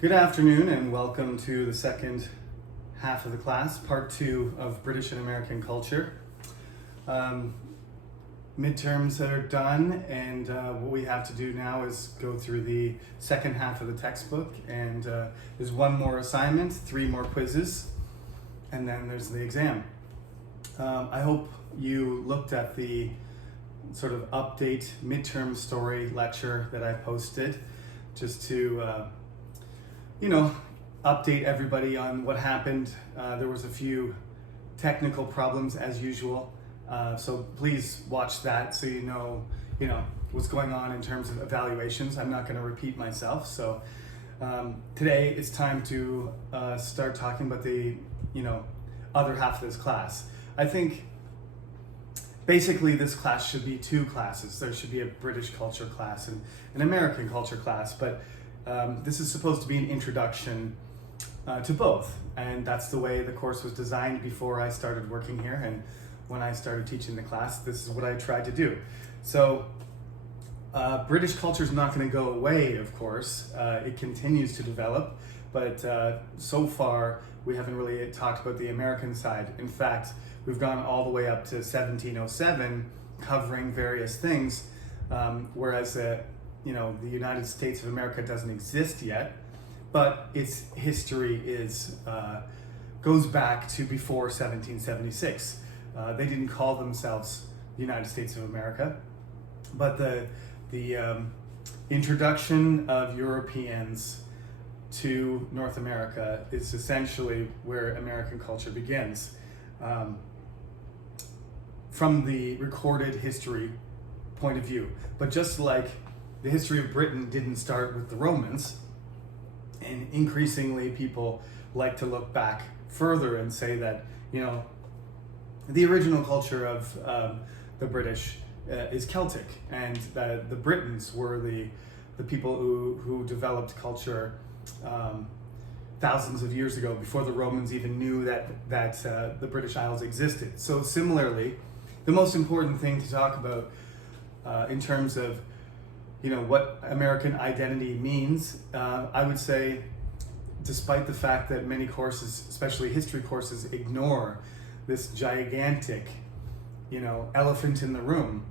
Good afternoon and welcome to the second half of the class, part 2 of British and American culture. Midterms are done and what we have to do now is go through the second half of the textbook, and there's one more assignment, 3 more quizzes, and then there's the exam. I hope you looked at the sort of update midterm story lecture that I posted just to update everybody on what happened. There was a few technical problems as usual, so please watch that so you know what's going on in terms of evaluations. I'm not going to repeat myself. So today it's time to start talking about the other half of this class. I think basically this class should be 2 classes. There should be a British culture class and an American culture class, but this is supposed to be an introduction to both, and that's the way the course was designed before I started working here, and when I started teaching the class, this is what I tried to do. So British culture is not going to go away, of course. It continues to develop, but so far we haven't really talked about the American side. In fact, we've gone all the way up to 1707, covering various things, whereas the United States of America doesn't exist yet, but its history goes back to before 1776. They didn't call themselves the United States of America, but the introduction of Europeans to North America is essentially where American culture begins. From the recorded history point of view. But just like the history of Britain didn't start with the Romans, and increasingly people like to look back further and say that, the original culture of the British is Celtic, and that the Britons were the people who developed culture thousands of years ago, before the Romans even knew that the British Isles existed. So similarly, the most important thing to talk about in terms of what American identity means, I would say, despite the fact that many courses, especially history courses, ignore this gigantic, elephant in the room,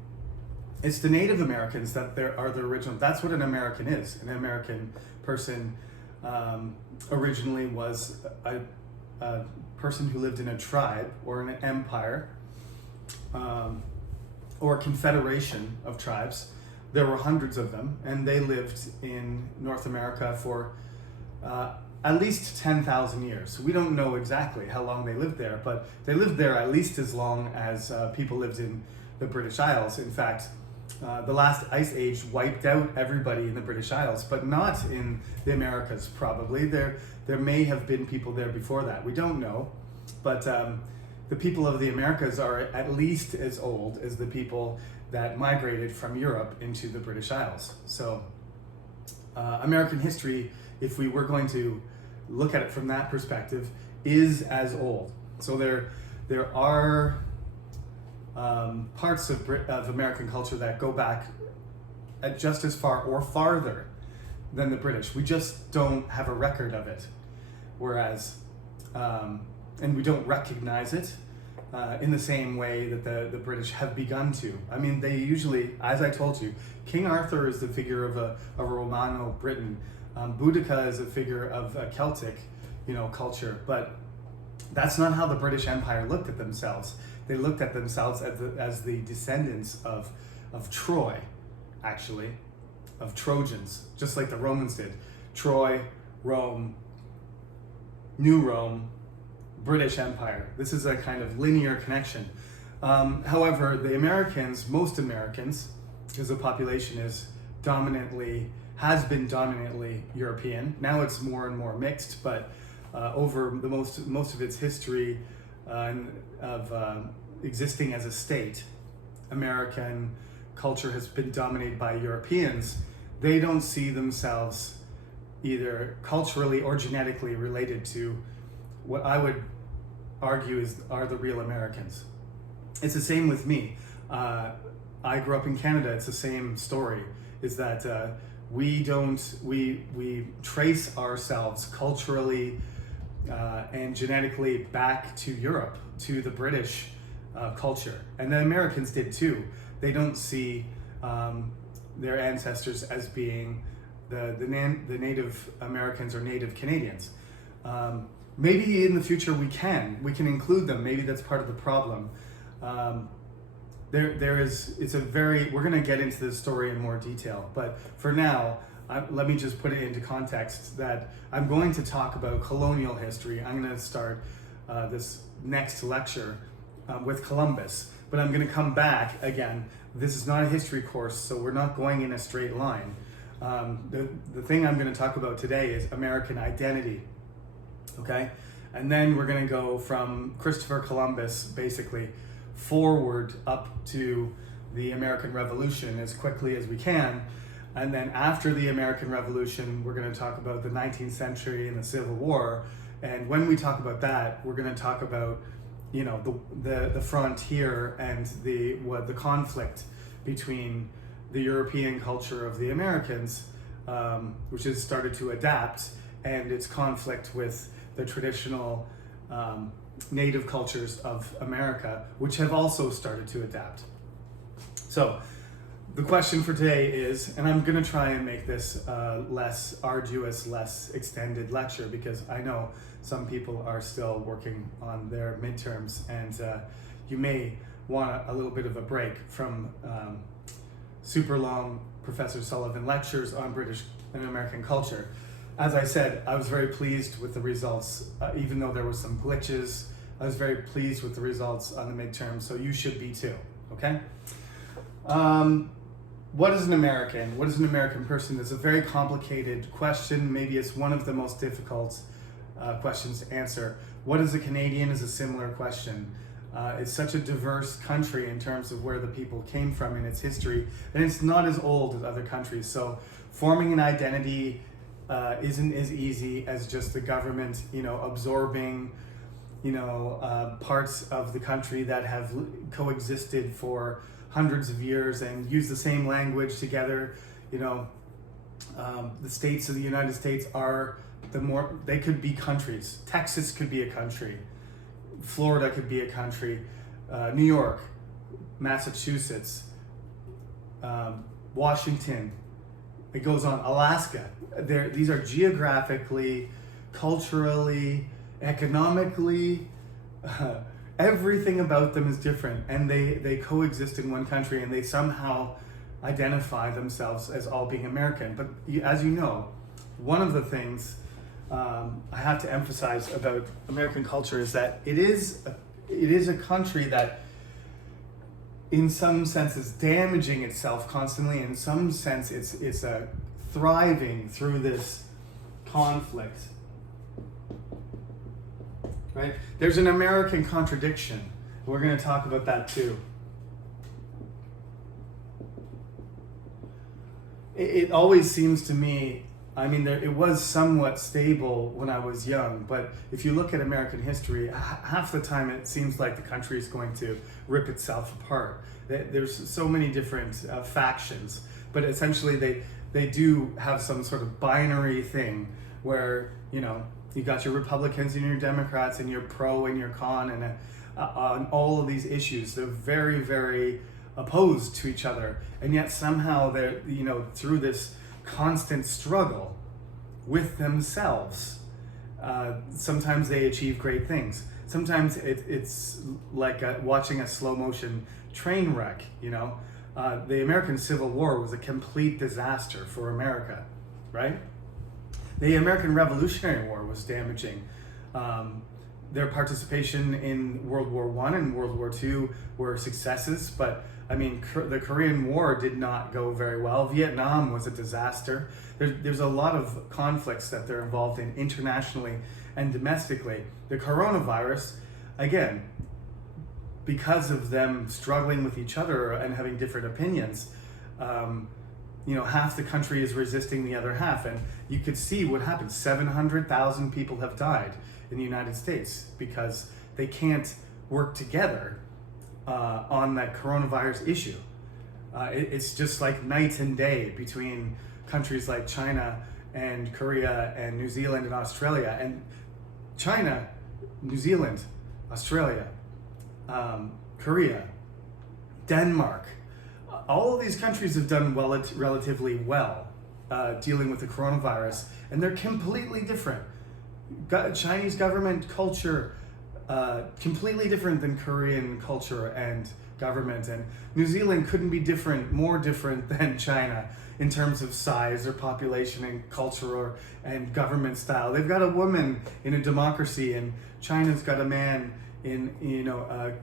it's the Native Americans that are the original. That's what an American is. An American person originally was a person who lived in a tribe or an empire, or a confederation of tribes. There were hundreds of them, and they lived in North America for at least 10,000 years. We don't know exactly how long they lived there, but they lived there at least as long as people lived in the British Isles. In fact, the last ice age wiped out everybody in the British Isles, but not in the Americas, probably. There may have been people there before that. We don't know, but the people of the Americas are at least as old as the people that migrated from Europe into the British Isles. So American history, if we were going to look at it from that perspective, is as old. So there are parts of American culture that go back at just as far or farther than the British. We just don't have a record of it. Whereas, and we don't recognize it in the same way that the British have begun to. I mean, they usually, as I told you, King Arthur is the figure of a Romano-Briton. Boudica is a figure of a Celtic, culture. But that's not how the British Empire looked at themselves. They looked at themselves as the descendants of Troy, actually, of Trojans, just like the Romans did. Troy, Rome, New Rome, British Empire. This is a kind of linear connection. However, the Americans, most Americans, because the population has been dominantly European. Now it's more and more mixed, but over the most of its history of existing as a state, American culture has been dominated by Europeans. They don't see themselves either culturally or genetically related to what I would argue are the real Americans. It's the same with me. I grew up in Canada. It's the same story. Is that we trace ourselves culturally and genetically back to Europe, to the British culture, and the Americans did too. They don't see their ancestors as being the Native Americans or Native Canadians. Maybe in the future we can include them. Maybe that's part of the problem. We're going to get into this story in more detail, but for now, let me just put it into context that I'm going to talk about colonial history. I'm going to start this next lecture with Columbus, but I'm going to come back again. This is not a history course, so we're not going in a straight line. The thing I'm going to talk about today is American identity, okay? And then we're going to go from Christopher Columbus, basically, forward up to the American Revolution as quickly as we can. And then after the American Revolution, we're going to talk about the 19th century and the Civil War. And when we talk about that, we're going to talk about, you know, the frontier and the conflict between the European culture of the Americans, which has started to adapt, and its conflict with the traditional native cultures of America, which have also started to adapt. So the question for today is, and I'm going to try and make this less arduous, less extended lecture, because I know some people are still working on their midterms, and you may want a little bit of a break from super long Professor Sullivan lectures on British and American culture. As I said, I was very pleased with the results, even though there were some glitches. I was very pleased with the results on the midterm, so you should be too, okay? What is an American? What is an American person? It's a very complicated question. Maybe it's one of the most difficult questions to answer. What is a Canadian is a similar question. It's such a diverse country in terms of where the people came from in its history, and it's not as old as other countries. So forming an identity isn't as easy as just the government, you know, absorbing, you know, parts of the country that have coexisted for hundreds of years and use the same language together. You know, the states of the United States they could be countries. Texas could be a country. Florida could be a country. New York, Massachusetts, Washington, it goes on, Alaska. These are geographically, culturally, economically, everything about them is different, and they coexist in one country, and they somehow identify themselves as all being American. But as you know, one of the things I have to emphasize about American culture is that it is a country that in some sense is damaging itself constantly. In some sense it's thriving through this conflict. Right? There's an American contradiction. We're going to talk about that too. It always seems to me, I mean, it was somewhat stable when I was young, but if you look at American history, half the time it seems like the country is going to rip itself apart. There's so many different factions, but essentially they do have some sort of binary thing where, you know, you got your Republicans and your Democrats and your pro and your con, and on all of these issues, they're very, very opposed to each other, and yet somehow they're, you know, through this constant struggle with themselves, sometimes they achieve great things. Sometimes it's like watching a slow motion train wreck. You know, the American Civil War was a complete disaster for America, right? The American Revolutionary War was damaging. Their participation in World War I and World War II were successes, but I mean, the Korean War did not go very well. Vietnam was a disaster. There's a lot of conflicts that they're involved in internationally and domestically. The coronavirus, again, because of them struggling with each other and having different opinions, you know, half the country is resisting the other half. And you could see what happened. 700,000 people have died in the United States because they can't work together on that coronavirus issue. It's just like night and day between countries like China and Korea and New Zealand and Australia. And China, New Zealand, Australia, Korea, Denmark, all of these countries have done relatively well dealing with the coronavirus, and they're completely different. Chinese government culture, completely different than Korean culture and government, and New Zealand couldn't be more different than China in terms of size or population and culture and government style. They've got a woman in a democracy, and China's got a man in a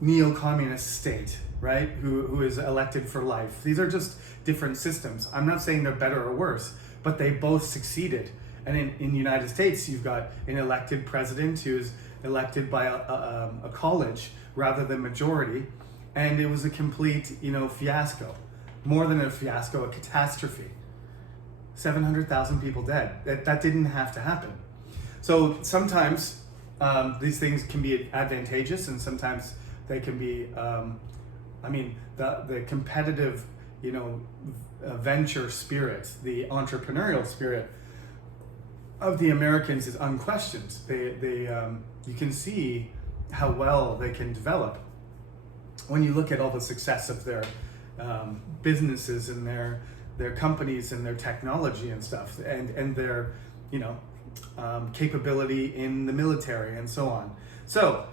neo-communist state, right? Who is elected for life. These are just different systems. I'm not saying they're better or worse, but they both succeeded. And in the United States, you've got an elected president who's elected by a college rather than majority, and it was a complete fiasco. More than a fiasco, a catastrophe. 700,000 people dead. That didn't have to happen. So sometimes these things can be advantageous, and sometimes they can be. The competitive, venture spirit, the entrepreneurial spirit of the Americans is unquestioned. You can see how well they can develop when you look at all the success of their businesses and their companies and their technology and stuff, and their capability in the military and so on. So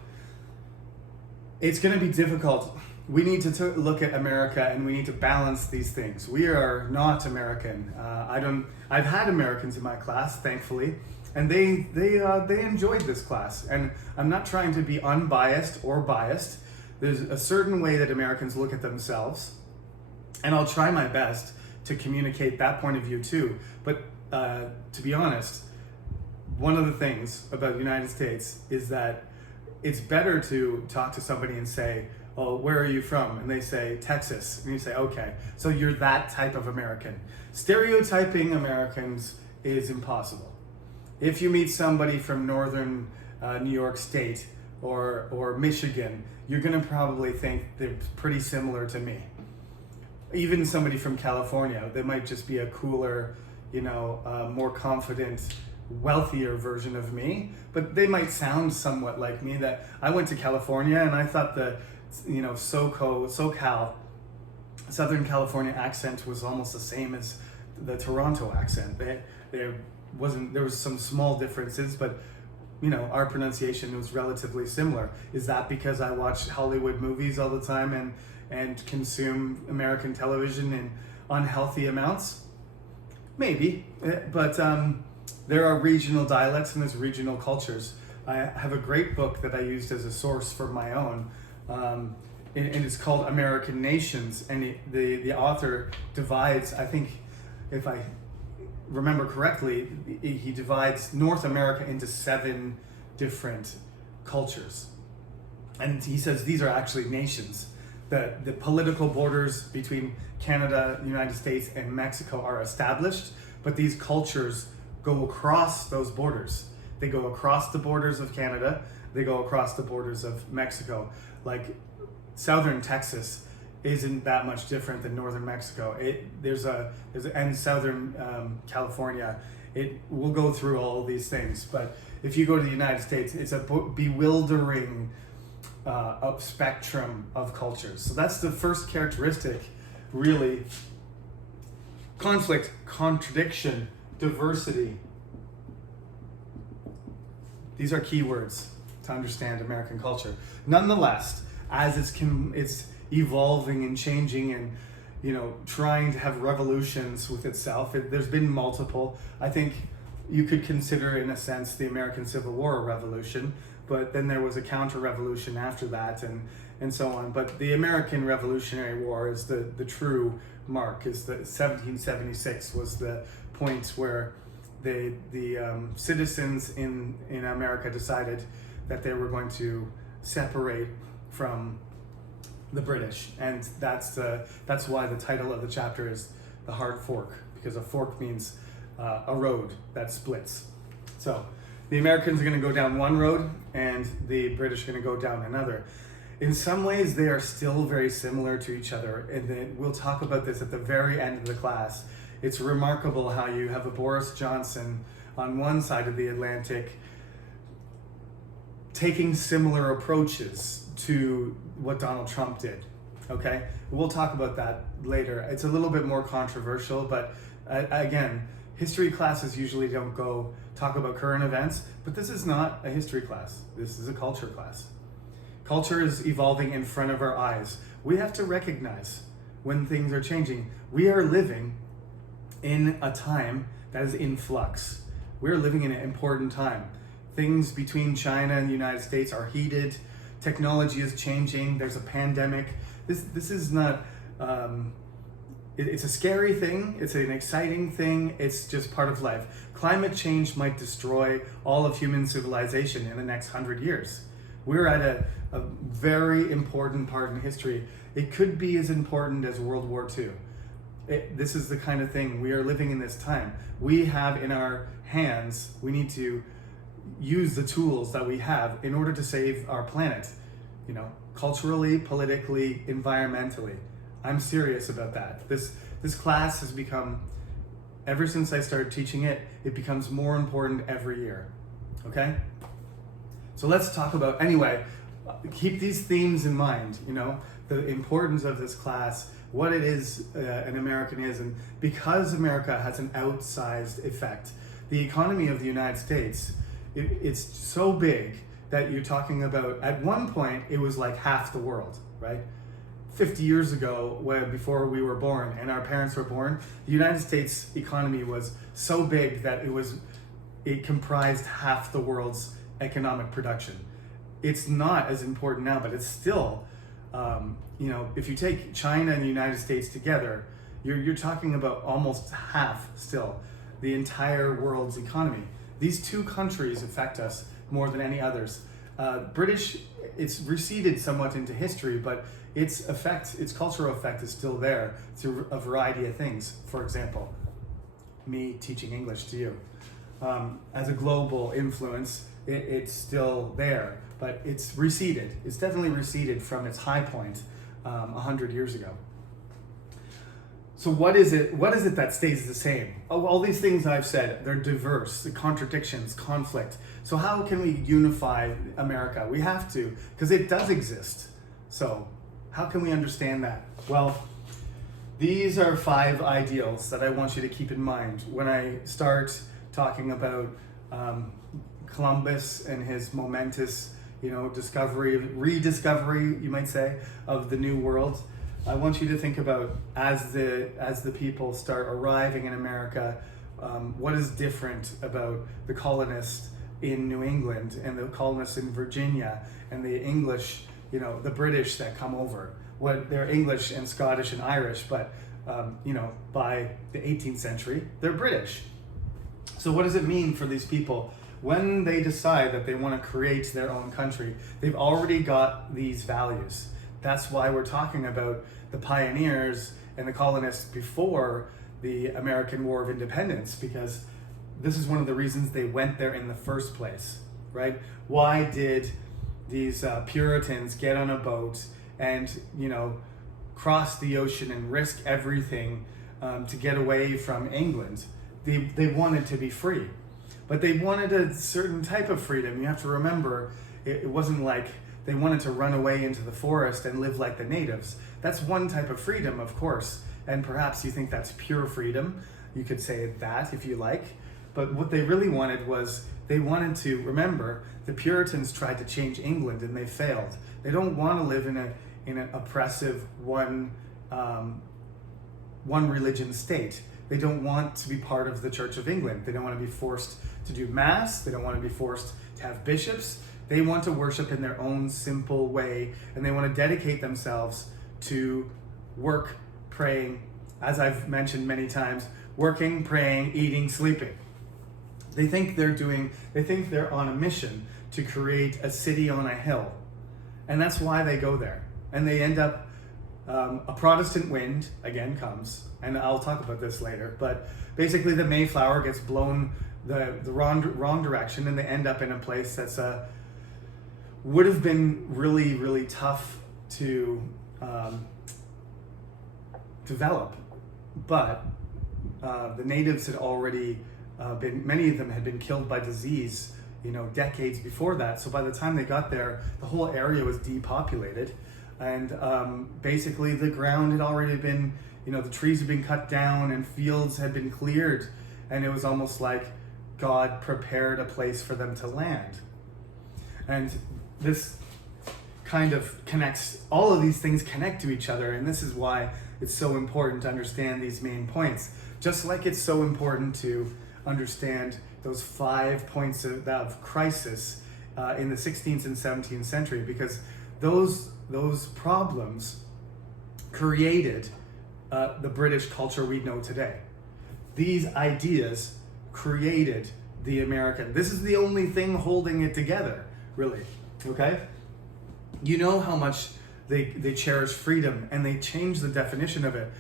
it's going to be difficult. We need to look at America, and we need to balance these things. We are not American. I've had Americans in my class, thankfully, and they enjoyed this class. And I'm not trying to be unbiased or biased. There's a certain way that Americans look at themselves, and I'll try my best to communicate that point of view too. But to be honest, one of the things about the United States is that it's better to talk to somebody and say, "Oh, where are you from?" And they say, "Texas." And you say, "Okay, so you're that type of American." Stereotyping Americans is impossible. If you meet somebody from northern New York State or Michigan, you're gonna probably think they're pretty similar to me. Even somebody from California, they might just be a cooler, more confident, wealthier version of me, but they might sound somewhat like me. That I went to California and I thought the SoCal, Southern California accent was almost the same as the Toronto accent. There was some small differences, but our pronunciation was relatively similar. Is that because I watch Hollywood movies all the time and consume American television in unhealthy amounts? Maybe, but there are regional dialects and there's regional cultures. I have a great book that I used as a source for my own, and it's called American Nations, and the author divides, I think, if I remember correctly, he divides North America into 7 different cultures. And he says these are actually nations. The political borders between Canada, the United States, and Mexico are established, but these cultures go across those borders. They go across the borders of Canada, they go across the borders of Mexico. Like southern Texas isn't that much different than northern Mexico. And southern California. It will go through all these things, but if you go to the United States, it's a bewildering spectrum of cultures. So that's the first characteristic, really. Conflict, contradiction, diversity. These are key words to understand American culture. Nonetheless, as it's evolving and changing and trying to have revolutions with itself, there's been multiple. I think you could consider, in a sense, the American Civil War a revolution, but then there was a counter-revolution after that, and so on. But the American Revolutionary War is the true mark. Is the 1776 was the point where the citizens in America decided that they were going to separate from the British, and that's why the title of the chapter is The Hard Fork, because a fork means a road that splits. So the Americans are going to go down one road and the British are going to go down another. In some ways, they are still very similar to each other, and then we'll talk about this at the very end of the class. It's remarkable how you have a Boris Johnson on one side of the Atlantic taking similar approaches to what Donald Trump did. Okay, we'll talk about that later. It's a little bit more controversial, but again, history classes usually don't go talk about current events, but this is not a history class. This is a culture class. Culture is evolving in front of our eyes. We have to recognize when things are changing. We are living in a time that is in flux. We're living in an important time. Things between China and the United States are heated. Technology is changing. There's a pandemic. This is not, it's a scary thing. It's an exciting thing. It's just part of life. Climate change might destroy all of human civilization in the next 100 years. We're at a very important part in history. It could be as important as World War II. This is the kind of thing, we are living in this time. We have in our hands, we need to use the tools that we have in order to save our planet, culturally, politically, environmentally. I'm serious about that. This class has become, ever since I started teaching it, it becomes more important every year, okay? So let's talk about, anyway, keep these themes in mind, the importance of this class, what it is an American is, and because America has an outsized effect, the economy of the United States, it's so big that you're talking about, at one point, it was like half the world, right? 50 years ago, before we were born and our parents were born, the United States economy was so big that it comprised half the world's economic production. It's not as important now, but it's still, if you take China and the United States together, you're talking about almost half still, the entire world's economy. These two countries affect us more than any others. British, it's receded somewhat into history, but its cultural effect is still there through a variety of things. For example, me teaching English to you. As a global influence, it's still there, but it's receded. It's definitely receded from its high point 100 years ago. So what is it that stays the same? All these things I've said, they're diverse, the contradictions, conflict. So how can we unify America? We have to, because it does exist. So how can we understand that? Well, these are 5 ideals that I want you to keep in mind when I start talking about Columbus and his momentous, rediscovery, you might say, of the New World. I want you to think about, as the people start arriving in America, what is different about the colonists in New England and the colonists in Virginia and the English, the British that come over. They're English and Scottish and Irish, but by the 18th century, they're British. So what does it mean for these people? When they decide that they want to create their own country, they've already got these values. That's why we're talking about the pioneers and the colonists before the American War of Independence, because this is one of the reasons they went there in the first place, right? Why did these Puritans get on a boat and, cross the ocean and risk everything to get away from England? They wanted to be free, but they wanted a certain type of freedom. You have to remember, it wasn't like they wanted to run away into the forest and live like the natives. That's one type of freedom, of course, and perhaps you think that's pure freedom. You could say that if you like, but what they really wanted was, they wanted to, remember, the Puritans tried to change England and they failed. They don't want to live in an oppressive one religion state. They don't want to be part of the Church of England. They don't want to be forced to do mass. They don't want to be forced to have bishops. They want to worship in their own simple way, and they want to dedicate themselves to work, praying, as I've mentioned many times, working, praying, eating, sleeping. They think they're on a mission to create a city on a hill. And that's why they go there. And they end up, a Protestant wind, again, comes, and I'll talk about this later, but basically the Mayflower gets blown the wrong direction, and they end up in a place that's would have been really, really tough to develop. But the natives had already many of them had been killed by disease, decades before that. So by the time they got there, the whole area was depopulated, and basically the ground had already been, the trees had been cut down and fields had been cleared, and it was almost like God prepared a place for them to land. And this kind of connects, all of these things connect to each other, and this is why it's so important to understand these main points. Just like it's so important to understand those 5 points of crisis in the 16th and 17th century, because those problems created the British culture we know today. These ideas created the American. This is the only thing holding it together, really. Okay? You know how much they cherish freedom, and they change the definition of it.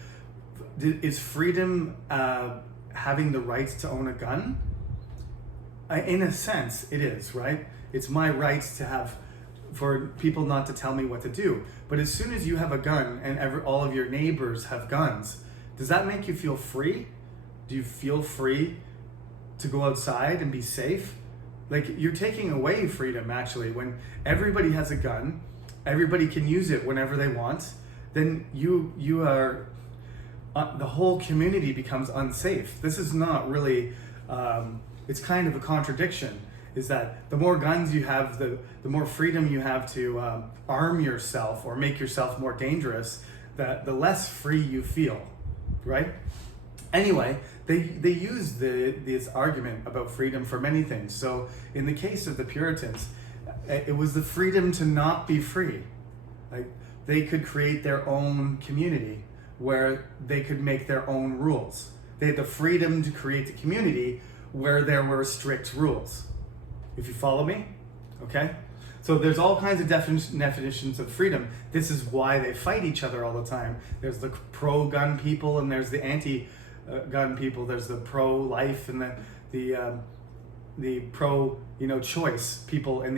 Is freedom having the right to own a gun? In a sense, it is, right? It's my right to have, for people not to tell me what to do. But as soon as you have a gun and all of your neighbors have guns, does that make you feel free? Do you feel free to go outside and be safe? Like, you're taking away freedom, actually. When everybody has a gun, everybody can use it whenever they want, then you are, the whole community becomes unsafe. This is not really, it's kind of a contradiction, is that the more guns you have, the more freedom you have to arm yourself or make yourself more dangerous, the less free you feel, right? Anyway, they use this argument about freedom for many things. So in the case of the Puritans, it was the freedom to not be free. Like, they could create their own community where they could make their own rules. They had the freedom to create a community where there were strict rules. If you follow me, okay? So there's all kinds of definitions of freedom. This is why they fight each other all the time. There's the pro-gun people and there's the anti-gun people. There's the pro-life and the pro-choice people and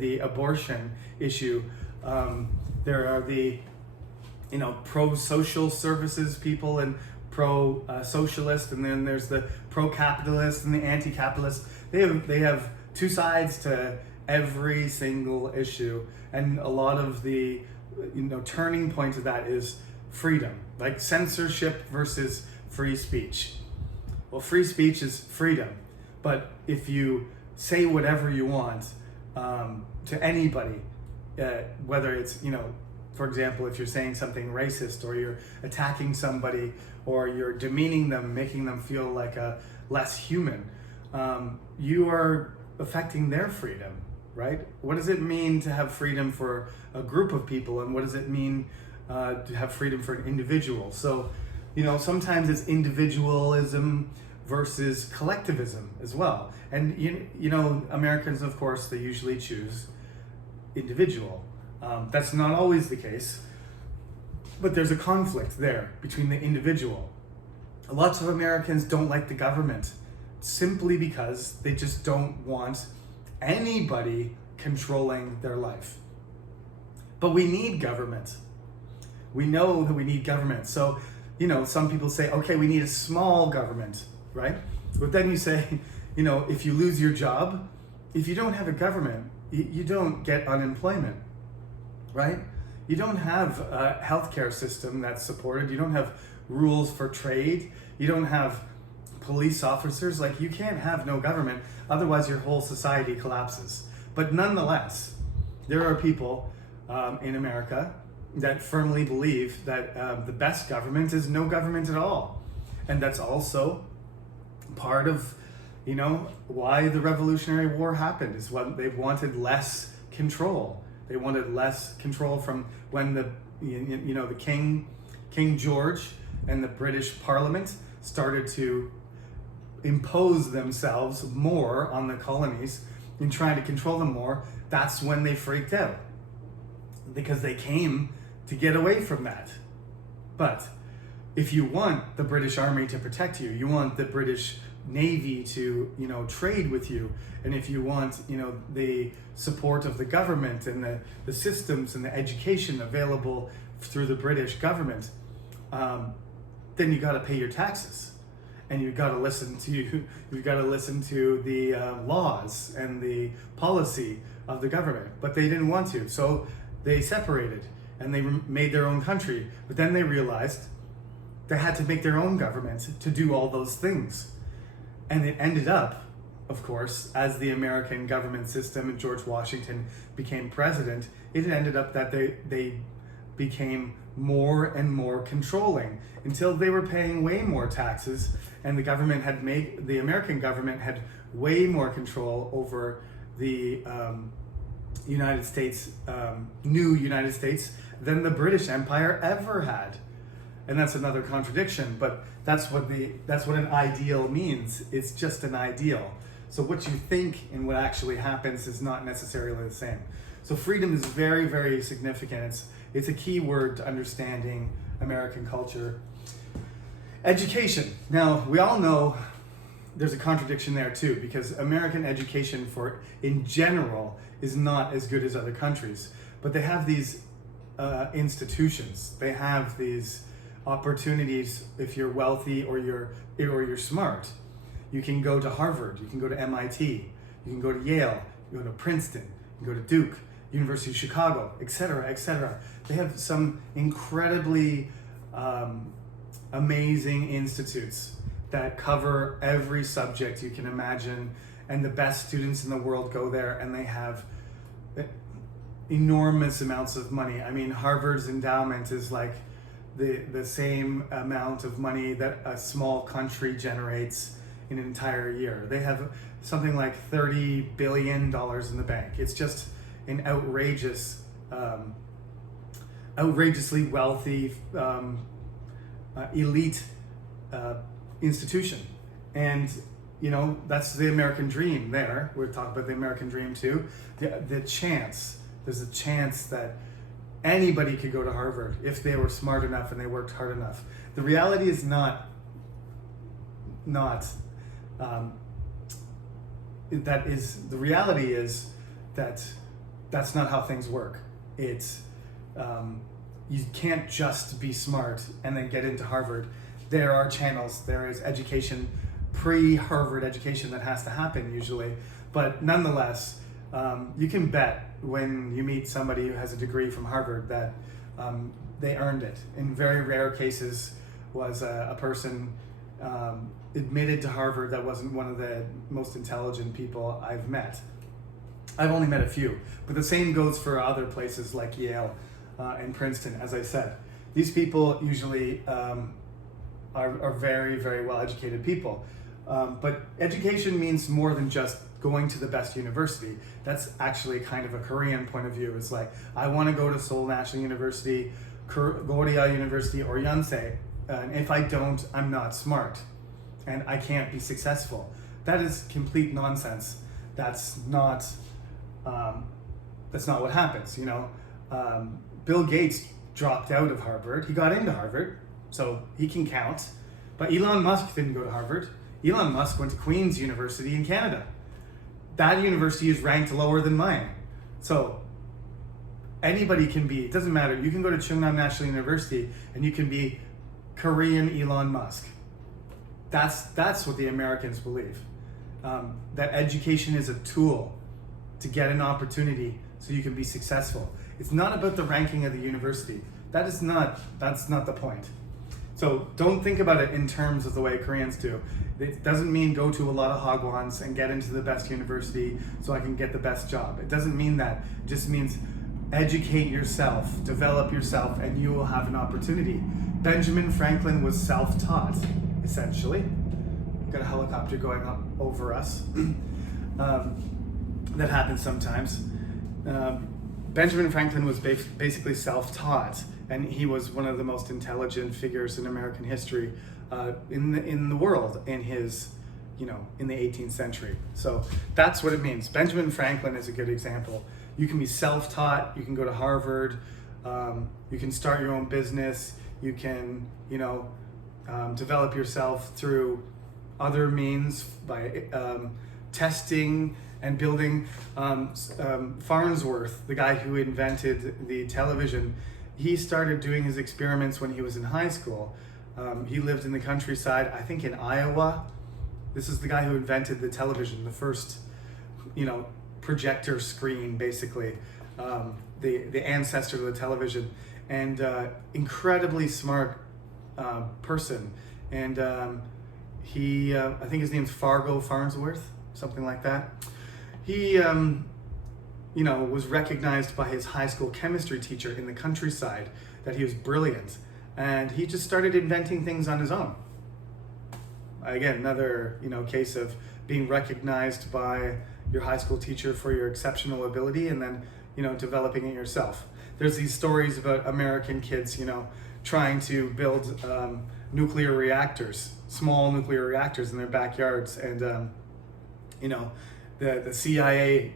the abortion issue. There are the pro-social services people and pro-socialist, and then there's the pro-capitalist and the anti-capitalist. They have two sides to every single issue, and a lot of the turning point of that is freedom, like censorship versus free speech. Well, free speech is freedom, but if you say whatever you want to anybody, whether it's for example, if you're saying something racist, or you're attacking somebody, or you're demeaning them, making them feel like a less human, you are affecting their freedom, right? What does it mean to have freedom for a group of people, and what does it mean to have freedom for an individual? So, sometimes it's individualism versus collectivism as well. And Americans, of course, they usually choose individual. That's not always the case, but there's a conflict there between the individual. Lots of Americans don't like the government simply because they just don't want anybody controlling their life. But we need government. We know that we need government. So, some people say, okay, we need a small government, right? But then you say, if you lose your job, if you don't have a government, you don't get unemployment, right? You don't have a healthcare system that's supported. You don't have rules for trade. You don't have police officers. Like, you can't have no government, otherwise your whole society collapses. But nonetheless, there are people in America that firmly believe that the best government is no government at all. And that's also part of, why the Revolutionary War happened, is what they wanted less control. They wanted less control from when the King George and the British Parliament started to impose themselves more on the colonies and trying to control them more. That's when they freaked out, because they came to get away from that. But if you want the British Army to protect you, you want the British Navy to trade with you, and if you want the support of the government and the systems and the education available through the British government, then you got to pay your taxes. and you've got to listen to the laws and the policy of the government. But they didn't want to, so they separated and they made their own country. But then they realized they had to make their own government to do all those things. And it ended up, of course, as the American government system and George Washington became president, it ended up that they became more and more controlling until they were paying way more taxes, and the American government had way more control over the United States, new United States, than the British Empire ever had. And that's another contradiction, but that's what an ideal means. It's just an ideal. So what you think and what actually happens is not necessarily the same. So freedom is very, very significant. It's a key word to understanding American culture. Education. Now, we all know there's a contradiction there too, because American education in general is not as good as other countries. But they have these institutions. They have these opportunities if you're wealthy or you're smart. You can go to Harvard, you can go to MIT, you can go to Yale, you can go to Princeton, you can go to Duke, University of Chicago, etc., etc. They have some incredibly amazing institutes that cover every subject you can imagine, and the best students in the world go there, and they have enormous amounts of money. I mean, Harvard's endowment is like the same amount of money that a small country generates in an entire year. They have something like $30 billion in the bank. It's just an outrageously wealthy elite institution. And that's the American dream there. We're talking about the American dream too. There's a chance that anybody could go to Harvard if they were smart enough and they worked hard enough. The reality is the reality is that that's not how things work. It's you can't just be smart and then get into Harvard. There are channels. There is education, pre-Harvard education that has to happen usually, but nonetheless, you can bet when you meet somebody who has a degree from Harvard that they earned it. In very rare cases was a person admitted to Harvard that wasn't one of the most intelligent people I've met. I've only met a few, but the same goes for other places like Yale and Princeton, as I said. These people usually are very, very well-educated people. But education means more than just going to the best university. That's actually kind of a Korean point of view. It's like, I want to go to Seoul National University, Korea University, or Yonsei. And if I don't, I'm not smart and I can't be successful. That is complete nonsense. That's not what happens. Bill Gates dropped out of Harvard. He got into Harvard, so he can count. But Elon Musk didn't go to Harvard. Elon Musk went to Queen's University in Canada. That university is ranked lower than mine. So anybody can be, it doesn't matter. You can go to Chungnam National University and you can be Korean Elon Musk. That's what the Americans believe. That education is a tool to get an opportunity so you can be successful. It's not about the ranking of the university. That's not the point. So don't think about it in terms of the way Koreans do. It doesn't mean go to a lot of hagwons and get into the best university so I can get the best job. It doesn't mean that. It just means educate yourself, develop yourself, and you will have an opportunity. Benjamin Franklin was self-taught, essentially. We've got a helicopter going up over us. That happens sometimes. Benjamin Franklin was basically self-taught, and he was one of the most intelligent figures in American history in the world in the 18th century. So that's what it means. Benjamin Franklin is a good example. You can be self-taught, you can go to Harvard, you can start your own business, you can develop yourself through other means by testing and building. Farnsworth, the guy who invented the television, he started doing his experiments when he was in high school. He lived in the countryside, I think in Iowa. This is the guy who invented the television, the first, projector screen, basically, the ancestor of the television, and incredibly smart person. And he, I think his name's Fargo Farnsworth, something like that. He, was recognized by his high school chemistry teacher in the countryside that he was brilliant, and he just started inventing things on his own. Again, another case of being recognized by your high school teacher for your exceptional ability, and then developing it yourself. There's these stories about American kids trying to build nuclear reactors, small nuclear reactors in their backyards, and the CIA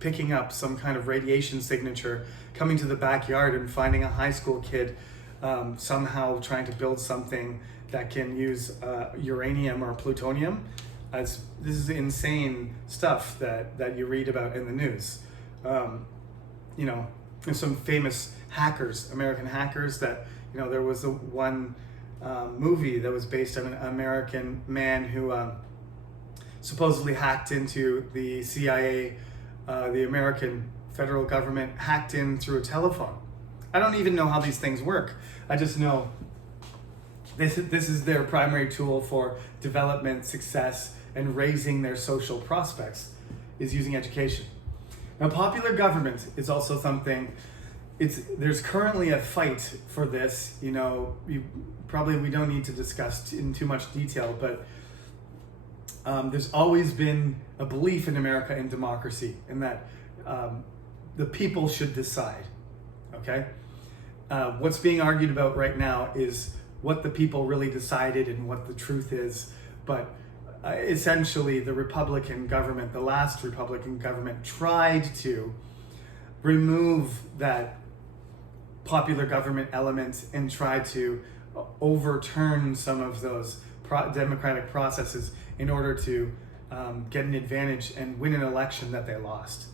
picking up some kind of radiation signature, coming to the backyard and finding a high school kid somehow trying to build something that can use uranium or plutonium. This is insane stuff that you read about in the news. There's some famous hackers, American hackers, that there was one movie that was based on an American man who supposedly hacked into the CIA, the American federal government, hacked in through a telephone. I don't even know how these things work. I just know this is their primary tool for development, success, and raising their social prospects, is using education. Now, popular government is also something. There's currently a fight for this. We don't need to discuss in too much detail, but there's always been a belief in America in democracy, and that the people should decide. Okay, what's being argued about right now is what the people really decided and what the truth is, but essentially the Republican government, the last Republican government, tried to remove that popular government element and tried to overturn some of those democratic processes in order to get an advantage and win an election that they lost.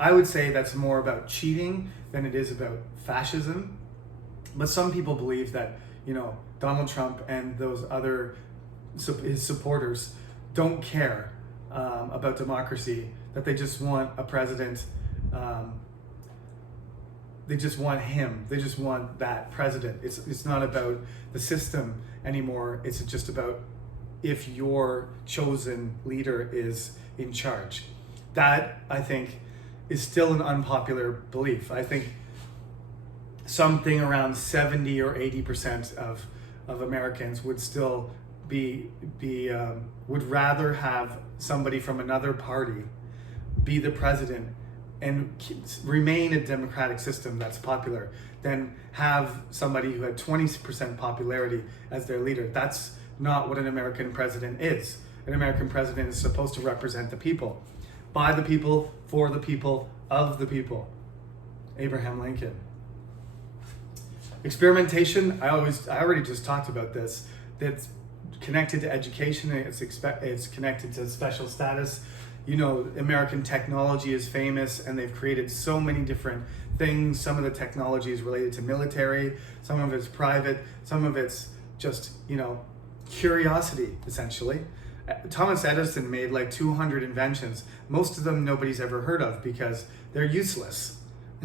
I would say that's more about cheating than it is about fascism. But some people believe that, Donald Trump and those other his supporters don't care about democracy, that they just want a president. They just want him. They just want that president. It's not about the system anymore. It's just about if your chosen leader is in charge. That, I think, is still an unpopular belief. I think something around 70 or 80% of Americans would still would rather have somebody from another party be the president and remain a democratic system that's popular than have somebody who had 20% popularity as their leader. That's not what an American president is. An American president is supposed to represent the people, by the people, for the people, of the people. Abraham Lincoln. Experimentation, I already just talked about this. That's connected to education. It's connected to special status. American technology is famous, and they've created so many different things. Some of the technology is related to military, some of it's private, some of it's just, curiosity, essentially. Thomas Edison made like 200 inventions. Most of them nobody's ever heard of because they're useless.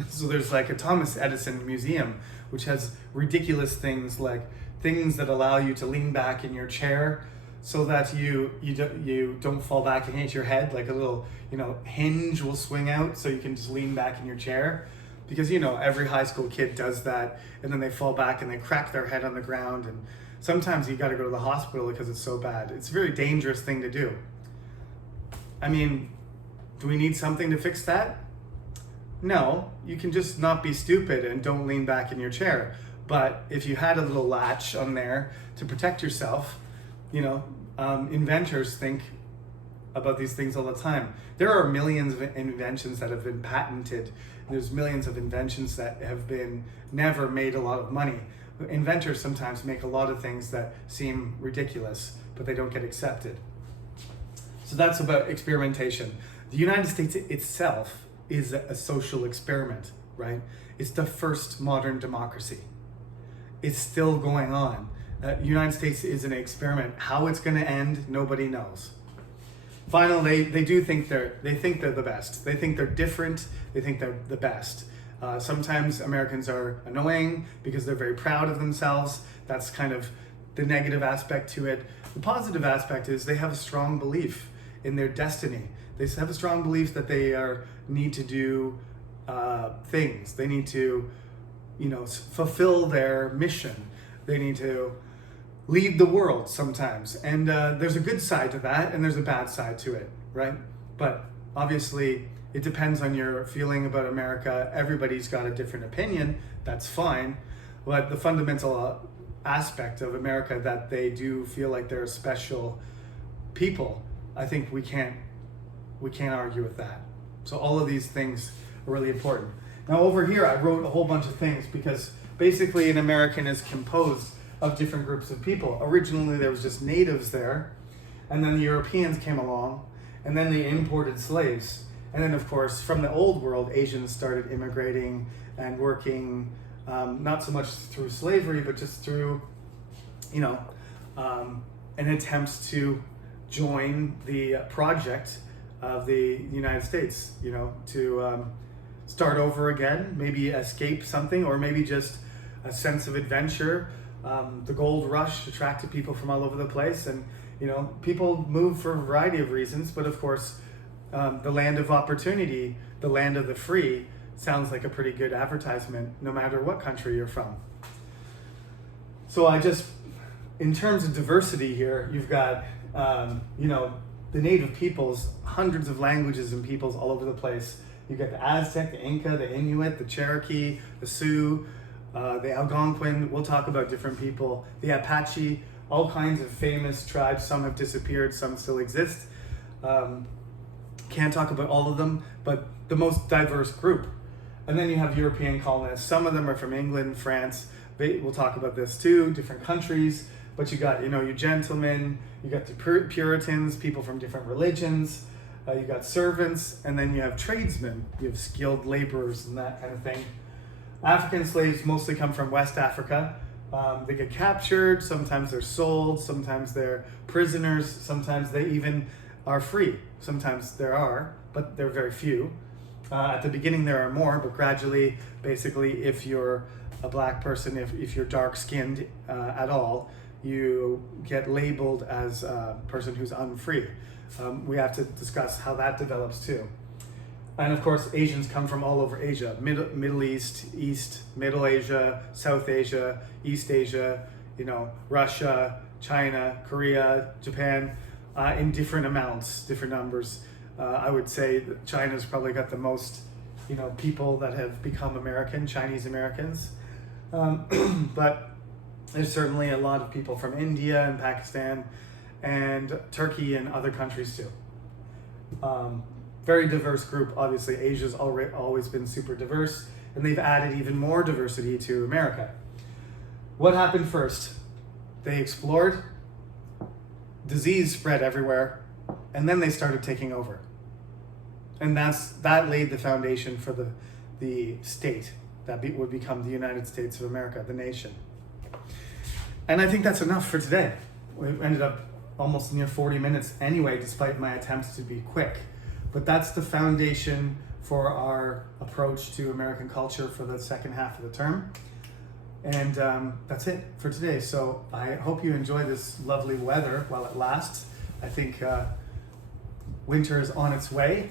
So there's like a Thomas Edison museum, which has ridiculous things, like things that allow you to lean back in your chair so that you don't fall back and hit your head. Like a little hinge will swing out so you can just lean back in your chair, because every high school kid does that, and then they fall back and they crack their head on the ground, and sometimes you got to go to the hospital because it's so bad. It's a very dangerous thing to do. I mean, do we need something to fix that? No, you can just not be stupid and don't lean back in your chair. But if you had a little latch on there to protect yourself, inventors think about these things all the time. There are millions of inventions that have been patented. There's millions of inventions that have been never made a lot of money. Inventors sometimes make a lot of things that seem ridiculous, but they don't get accepted. So that's about experimentation. The United States itself is a social experiment, right? It's the first modern democracy. it's still going on. United States is an experiment. How it's going to end, nobody knows. Finally, they think they're the best. They think they're different. They think they're the best. Sometimes Americans are annoying because they're very proud of themselves. That's kind of the negative aspect to it. The positive aspect is they have a strong belief in their destiny. They have a strong belief that they need to do things. They need to, fulfill their mission. They need to lead the world sometimes. And there's a good side to that and there's a bad side to it, right? But obviously it depends on your feeling about America. Everybody's got a different opinion. That's fine. But the fundamental aspect of America, that they do feel like they're a special people, I think we can't argue with that. So all of these things are really important. Now over here, I wrote a whole bunch of things because basically an American is composed of different groups of people. Originally there was just natives there, and then the Europeans came along, and then they imported slaves. And then of course, from the old world, Asians started immigrating and working, not so much through slavery, but just through, an attempt to join the project of the United States, to start over again, maybe escape something, or maybe just a sense of adventure. The gold rush attracted people from all over the place, and people move for a variety of reasons, but of course the land of opportunity, the land of the free, sounds like a pretty good advertisement no matter what country you're from. So in terms of diversity here, you've got the native peoples, hundreds of languages and peoples all over the place. You've got the Aztec, the Inca, the Inuit, the Cherokee, the Sioux, the Algonquin. We'll talk about different people. The Apache, all kinds of famous tribes. Some have disappeared, some still exist. Can't talk about all of them, but the most diverse group. And then you have European colonists. Some of them are from England, France. We'll talk about this too, different countries. But you got, your gentlemen, you got the Puritans, people from different religions. You got servants, and then you have tradesmen. You have skilled laborers and that kind of thing. African slaves mostly come from West Africa. They get captured, sometimes they're sold, sometimes they're prisoners, sometimes they even are free. Sometimes there are, but they're very few. At the beginning there are more, but gradually, basically, if you're a black person, if you're dark-skinned at all, you get labeled as a person who's unfree. We have to discuss how that develops too. And of course, Asians come from all over Asia, Middle East, Middle Asia, South Asia, East Asia, Russia, China, Korea, Japan, in different amounts, different numbers. I would say that China's probably got the most, people that have become American, Chinese Americans. But there's certainly a lot of people from India and Pakistan and Turkey and other countries too. Very diverse group. Obviously, Asia's always been super diverse, and they've added even more diversity to America. What happened first? They explored, disease spread everywhere, and then they started taking over. And that laid the foundation for the state that would become the United States of America, the nation. And I think that's enough for today. We ended up almost near 40 minutes anyway, despite my attempts to be quick. But that's the foundation for our approach to American culture for the second half of the term. And that's it for today. So I hope you enjoy this lovely weather while it lasts. I think winter is on its way.